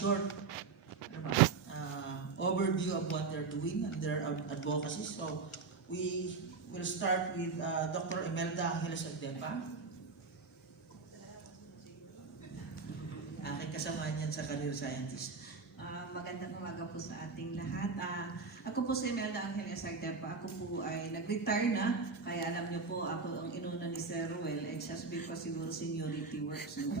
short ano ba, overview of what they're doing and their advocacy. So we will start with Dr. Imelda Angeles Agdepa. Aking kasama niyan sa career scientist. Magandang umaga po sa ating lahat. Ako po si Imelda Angeles Agdepa. Ako po ay nag-retire na. Kaya alam niyo po, ako ang inuna ni Sir Ruel. And just because siguro seniority works. No?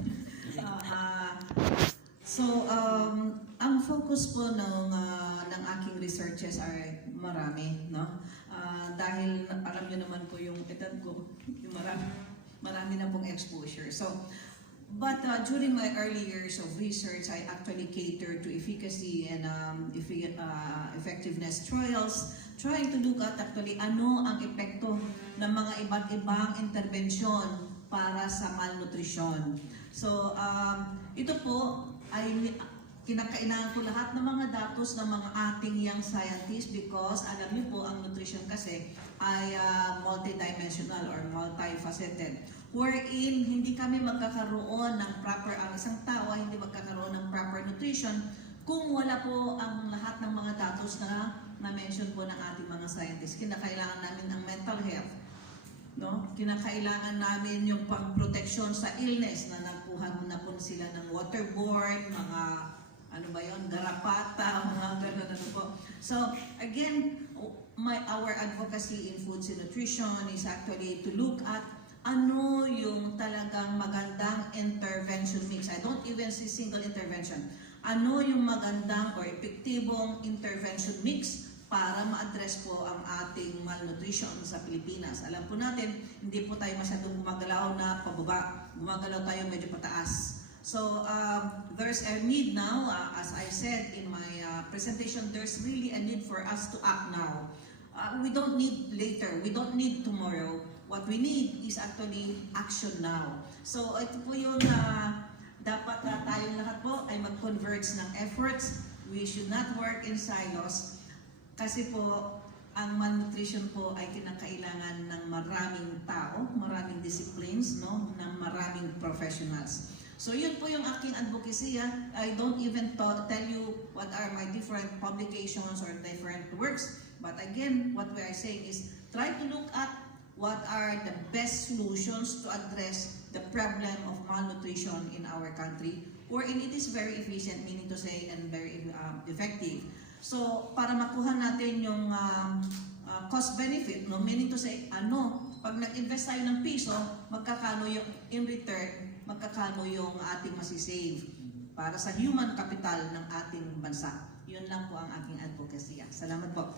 Ang focus po ng aking researches ay marami. No? Dahil alam niyo naman po yung edad ko, yung marami na pong exposure. But during my early years of research, I actually catered to efficacy and effectiveness trials, trying to look at actually ano ang epekto ng mga iba't ibang intervention para sa malnutrition. So, ito po ay kinakailangan ko lahat ng mga datos ng mga ating young scientists because alam niyo po, ang nutrition kasi ay multidimensional or multifaceted. Wherein hindi kami magkakaroon ng proper, ang isang tao hindi magkakaroon ng proper nutrition kung wala po ang lahat ng mga datos na na-mention po ng ating mga scientists. Kinakailangan namin ang mental health. No? Kinakailangan namin yung pang-protection sa illness na nakuha na po sila ng waterborne, mga ano ba yon, garapata, mga gano'n ano po. So again, our advocacy in foods and nutrition is actually to look at ano yung talagang magandang intervention mix. I don't even see single intervention. Ano yung magandang or epektibong intervention mix para ma-address po ang ating malnutrition sa Pilipinas. Alam po natin, hindi po tayo masyadong gumagalaw na pababa. Gumagalaw tayo medyo pataas. So, there's a need now, as I said in my presentation, there's really a need for us to act now. We don't need later, we don't need tomorrow. What we need is actually action now. So, ito po yung dapat tayong lahat po ay mag-converge ng efforts. We should not work in silos. Kasi po, ang malnutrition po ay kinakailangan ng maraming tao, maraming disciplines, no? Ng maraming professionals. So yun po yung aking advocacy. I don't even tell you what are my different publications or different works. But again, what we are saying is try to look at what are the best solutions to address the problem of malnutrition in our country, wherein it is very efficient, meaning to say, and very effective. So, para makuha natin yung cost-benefit, no? Meaning to say, pag nag-invest tayo ng piso, magkakano yung in return, magkakano yung ating masisave para sa human capital ng ating bansa. Yun lang po ang aking advocacy. Salamat po.